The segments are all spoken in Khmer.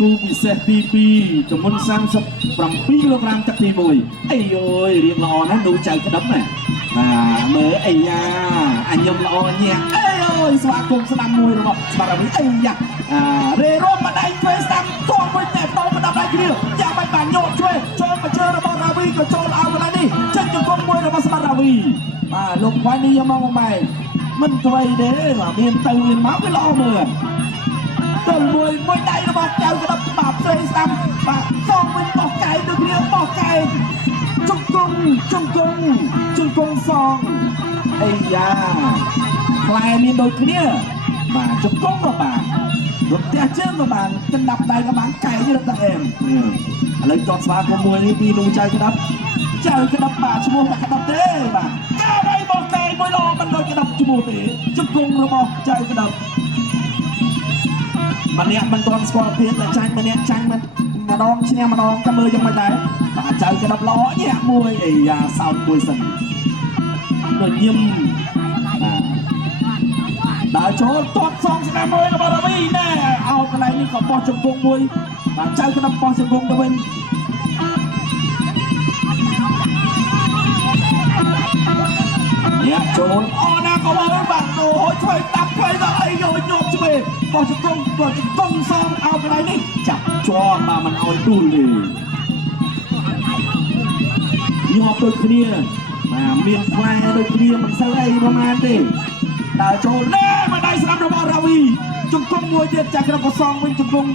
គូពិសេសទី2ចំនួន37គីឡូក្រាមទឹកទី1អីអើយរៀងល្អណាស់នោះចៅក្តឹបណាមើលអីយ៉ាអញខ្ញុំល្អញ៉ាអីអើយស្វាគមន៍ស្ដាំមួយរបស់ស្មារតីអីយ៉ារេរ៉ូម្ដាយធ្វើស្ដាំគួរវិញតែតោមកដល់ដៃគ្នាយ៉ាងមិនបានញោមជួយចូលមកជើរបស់រាវីក៏ចូលអោកន្លែងនេះចេញជង្គង់មួយរបស់ស្មារតីលោកវ៉ៃនេះយកមកម៉ែមិនអ្វីទេមានទៅមានមកវាល្អមើលទល់មួយដៃរបស់ចៅក្តឹបបាទផ្សេងស្ដាំបាទសងវិញបោះកែដូចគ្នាបោះកែជង្គង់សងអីយ៉ាផ្លែមានដូចគ្នាបាទជង្គង់ក៏បានរត់ផ្ទះជើងក៏បានចិនដាប់ដៃក៏បានកែនេះរត់តែអែមឥឡូវចត់ស្វាគមន៍មួយនេះពីនោះចៅក្តឹបបាទឈ្មោះតែក្តឹបទេបាទការໄວបោះកែមួយល្អមិនដូចក្តឹបឈ្មោះទេជង្គង់របស់ចៅក្តឹបម្នាក់មិនទាន់ស្គាល់ភាពតែចាញ់ម្នាក់ចាញ់មិនម្ដងឈ្នះម្ដងតែមើលយ៉ាងម៉េចដែរបាទចៅក្តឹបល្អញាក់មួយអីយ៉ាសោតមួយសិនដូចញឹមដើរចូលទាត់សងស្នាមមួយរបស់រាវីណែអោកន្លែងនេះក៏បោះជង្គង់មួយបាទចៅក្តឹបបោះជង្គង់ទៅវិញញាក់ចូលអូណាក៏មកបាទអូយជួយតាប់ធ្វើទៅអីយកញោមជួយបោះជង្គង់សងអោកន្លែងនេះចាប់ជាប់បាទមិនអោយទូលទេញាប់ដូចគ្នាបាទមានផ្លែដូចគ្នាមិនសូវអីប្រហែលទេដើរចូលណែមកដៃស្ដាំរបស់រាវីជង្គង់មួយទៀតចាក់ក្នុងកសងវិញជង្គង់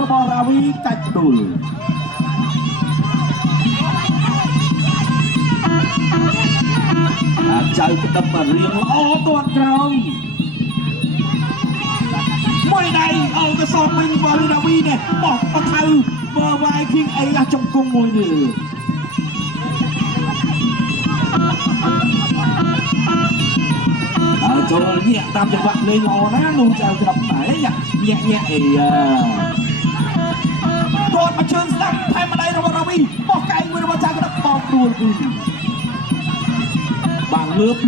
របស់រាវីកាច់ដួលចៅក្តឹបរៀងល្អទាត់ក្រោមមួយដៃអោកសងវិញរបស់រាវីនេះបោះបថៅមើលវាយគៀងអីជង្គង់មួយនេះចូលញាក់តាមចង្វាក់លេងល្អណាស់នោះចៅក្តឹបតែញាក់អីទាត់មកជើងស្ដាំថែមម្ដាយរបស់រាវីបោះកែងមួយរបស់ចៅក្តឹបបោកដួលគឺបានលឿន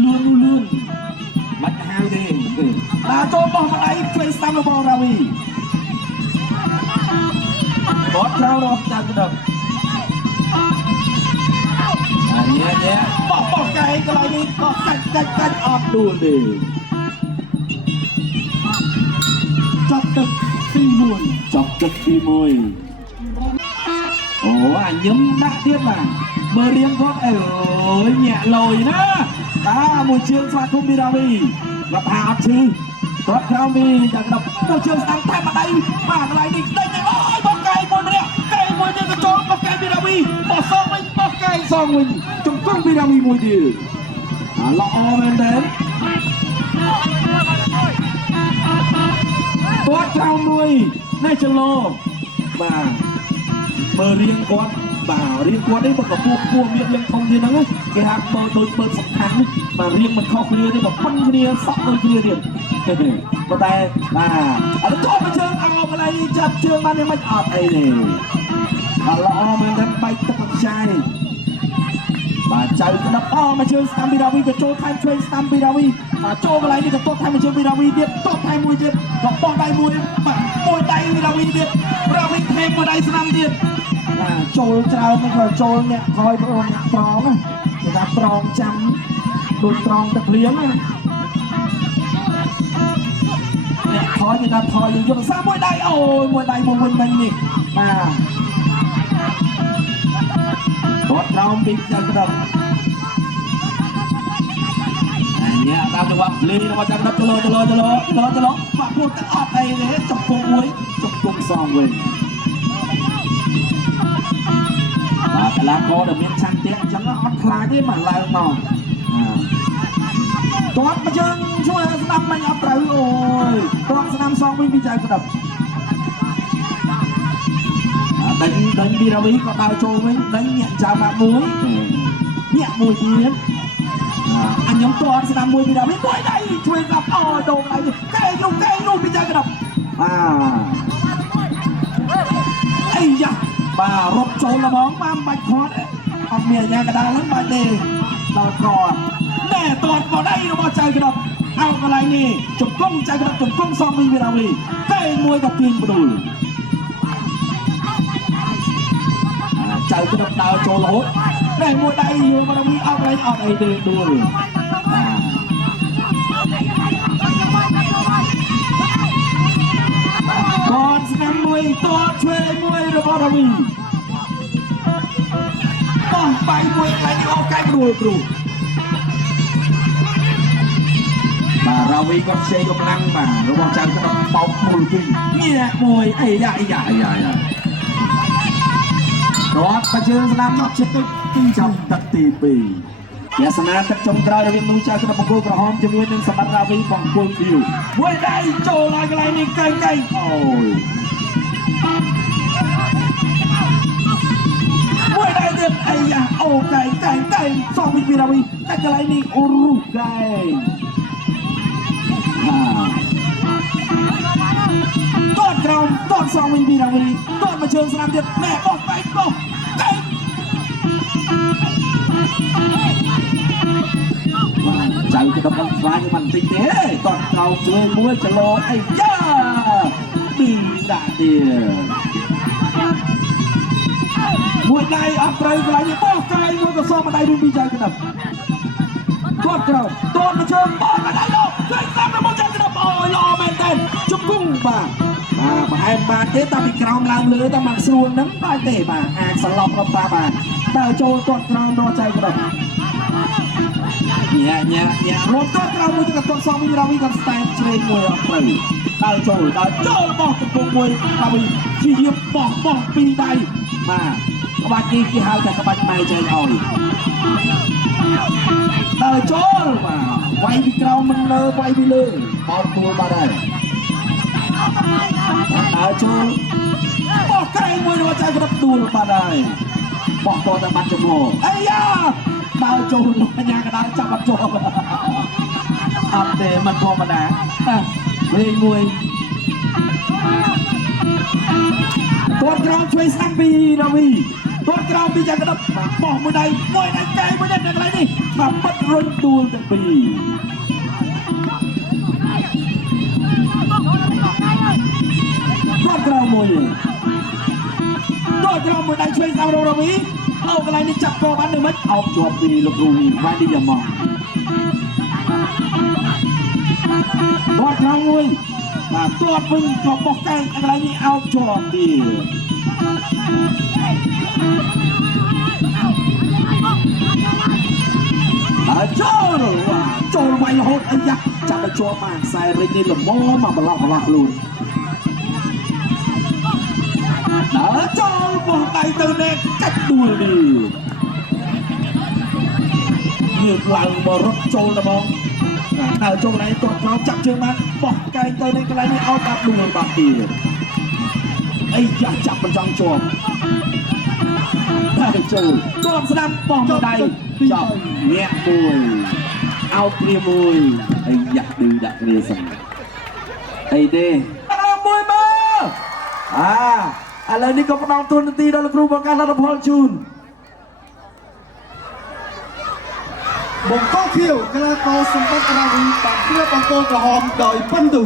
មិនហៅទេដើរចូលបោះម្ដាយឆ្វេងស្ដាំរបស់រាវីបោះក្រៅរបស់ចៅក្តឹបញ៉ាបោះកែងកន្លែងនេះបោះកាច់អត់ដួលទេចប់ទឹកទី1អូអាញឹមដាក់ទៀតបាទមើលរៀងគាត់អើយញាក់លយណាមួយជើងស្វាគមន៍ពីរាវីគាត់ថាអត់ឈឺគាត់ក្រោមពីចៅក្តឹបទៅជើងស្ដាំថែមម្ដាយបាទកន្លែងនេះដេញអូយបោះកែងមួយម្នាក់កែងមួយទៀតក៏ចូលបោះកែងពីរាវីបោះសងវិញបោះកែងសងវិញជង្គង់ពីរាវីមួយទៀតល្អមែនទេទាត់ក្រោមមួយនេះចលោបាទមើលរៀងគាត់បាទរៀងគាត់នេះបើកំពុះមានរៀងធំទៀតហ្នឹងគេហៅបើដូចបើសំខាន់បាទរៀងមិនខុសគ្នាទេបើប៉ុនគ្នាសក់ដូចគ្នាទៀតប៉ុន្តែបាទឥឡូវចូលមកជើងអោកន្លែងចាប់ជើងបាននេះមិនអត់អីទេល្អមែនទេបែកទឹកខ្ចាយបាទចៅក្តឹបមកជើងស្ដាំពីរាវីក៏ចូលថែមឆ្វេងស្ដាំពីរាវីចូលកន្លែងនេះក៏ទាត់ថែមមកជើងពីរាវីទៀតទាត់ថែមមួយទៀតក៏បោះដៃមួយបាទមួយដៃពីរាវីទៀតរាវីថែមមួយដៃស្ដាំទៀតចូលច្រើនហ្នឹងក៏ចូលអ្នកថយប្រងអ្នកត្រង់ណាគេថាត្រង់ចាំដូចត្រង់ទឹកភ្លៀងណាអ្នកថយគេថាថយយុទ្ធសាស្ត្រមួយដៃអូយមួយដៃមកវិញវិញនេះគាត់ត្រង់ពីចៅក្តឹបញ៉ាតាមចង្វាក់លេងរបស់ចៅក្តឹបចលោបាក់ពោះទឹកអត់អីទេជង្គង់មួយជង្គង់សងវិញកីឡាករដែលមានឆន្ទៈអញ្ចឹងអត់ខ្លាចទេមកឡើងមកទាត់មកជើងជួយស្ដាំមិនអត់ត្រូវអូយទាត់ស្ដាំសងវិញពីចៅក្តឹបដេញពីរាវីក៏ដើរចូលវិញដេញញាក់ចាំមកមួយទៀតអញខ្ញុំទាត់ស្ដាំមួយពីរាវីមួយដៃជួយស្ដាប់អូយដងដៃកែនោះពីចៅក្តឹបអីយ៉ាបាទរត់ចូលល្មងបានបាច់ខាត់អត់មានអាញាកដាលហ្នឹងបាច់ទេដល់ក្រណែទាត់បដៃរបស់ចៅក្តឹបអោក ន្លែងនេះជង្គង់ចៅក្តាប់ជង្គង់សំវិញវារាវីតែមួយក៏ទាញបដួលចៅក្តាប់ដើរចូលរហូតតែមួយដៃយូរវារាវីអត់អីទេដួលcòn năm mươi to thuê mươi rồi bao đầu mình còn bay mươi lại đi ô cái đùi đùi bà rau vi con xe công năng mà rồi bao chân cái bọc mùi kinh nhẹ mùi ấy dạ đó phải chơi làm nó chết cái trong tật tì bì ya sana tak trong tra dari nucha ke pokok rahomជាមួយនឹងសម្បត្តិរាវីបងគួងភីវមួយដៃចូលឡើងកន្លែងនេះកែអូយមួយដៃទៀតអីយ៉ាអូកែសំពីរាវីតែកន្លែងនេះអូរុកែតតក្រោមតតសំពីរាវីតតមកជើងស្នាមទៀតណែបោះកែចៅក្តាប់អត់ស្វាយមិនតិចទេតតក្រោមជួយមួយចលោអីយ៉ាពីដាក់ទៀតមួយដៃអត់ត្រូវកន្លែងនេះបោះកាយមួយក៏សមកដៃមួយពីចៅក្តាប់តតក្រោមតតមកជើងបោះកន្លែងនោះឃើញតាមរបស់ចៅក្តាប់អូយល្អមែនទេជង្គង់បាទប្រហែលបានទេតែពីក្រោមឡើងលើតែមកស្រួលហ្នឹងបានទេបាទអាចសន្លប់រត់តាមបានតើចូលតតក្រោមដល់ចៅក្តាប់ញ៉ារត់ទៅក្រៅមួយទៅកត់សំវិញរាវីក៏ស្តែឆ្វេងមួយអត់ត្រូវដើរចូលបោះកំពុងមួយរាវីជាយាមបោះពីរដៃបាទក្បាច់នេះគេហៅថាក្បាច់ម៉ែចែកឲ្យដើរចូលបាទវាយពីក្រោមមិនលើវាយពីលើបោកទួលបាត់ហើយដើរចូលបោះកែងមួយរបស់ចៅក្តាប់ទួលបាត់ហើយបោះតតែបាត់ចំហអីយ៉ាដើរចូលនោះកញ្ញាក៏ដើរចាប់បាត់ចូលអត់ទេមិនធម្មតាវិញមួយទាត់ក្រោមឆ្វេងស្ដាំពីរាវីទាត់ក្រោមពីចៅក្តាប់បោះមួយដៃកែមួយដៃនៅកន្លែងនេះបាទបិទរុញទួលទាំងពីរទាត់ក្រោមមួយដៃឆ្វេងស្ដាំរាវីអូកន្លែងនេះចាប់កបានឬមិនអោបជាប់ពីលោកគ្រូវ៉ាឌីយ៉ាម៉ងទាត់ក្រោមមួយបាទទាត់វិញក៏បោះកែងកន្លែងនេះអោបជាប់ទៀតហើយចូលវាយរហូតអីយ៉ាចាប់ទៅជាប់បានខ្សែរិចនេះល្មមមកបន្លោះខ្លួនដើរចូលបោះដៃទៅណែកាច់ដួលនេះយើងឡើងមករត់ចូលតែហ្មងដើរចូលកន្លែងទាត់ក្រោមចាប់ជើងបានបោះកែងទៅនៅកន្លែងនេះអោបបាត់ដួលបាត់ទៀតអីយ៉ាចាប់មិនចង់ជាប់ដើរចូលទាត់ស្ដាប់បោះដៃចាប់ញាក់មួយអោបព្រាមួយអីយ៉ាឌឺដាក់គ្នាសិនអីទេមួយមើលឥឡូវនេះក៏ផ្ដល់ទូនាទីដល់លោកគ្រូបង្កើតលទ្ធផលជូនបង្កខៀវកីឡាករសម្បត្តិរាវីបានព្រៀបអង្គរក្រហមដោយពិនទូ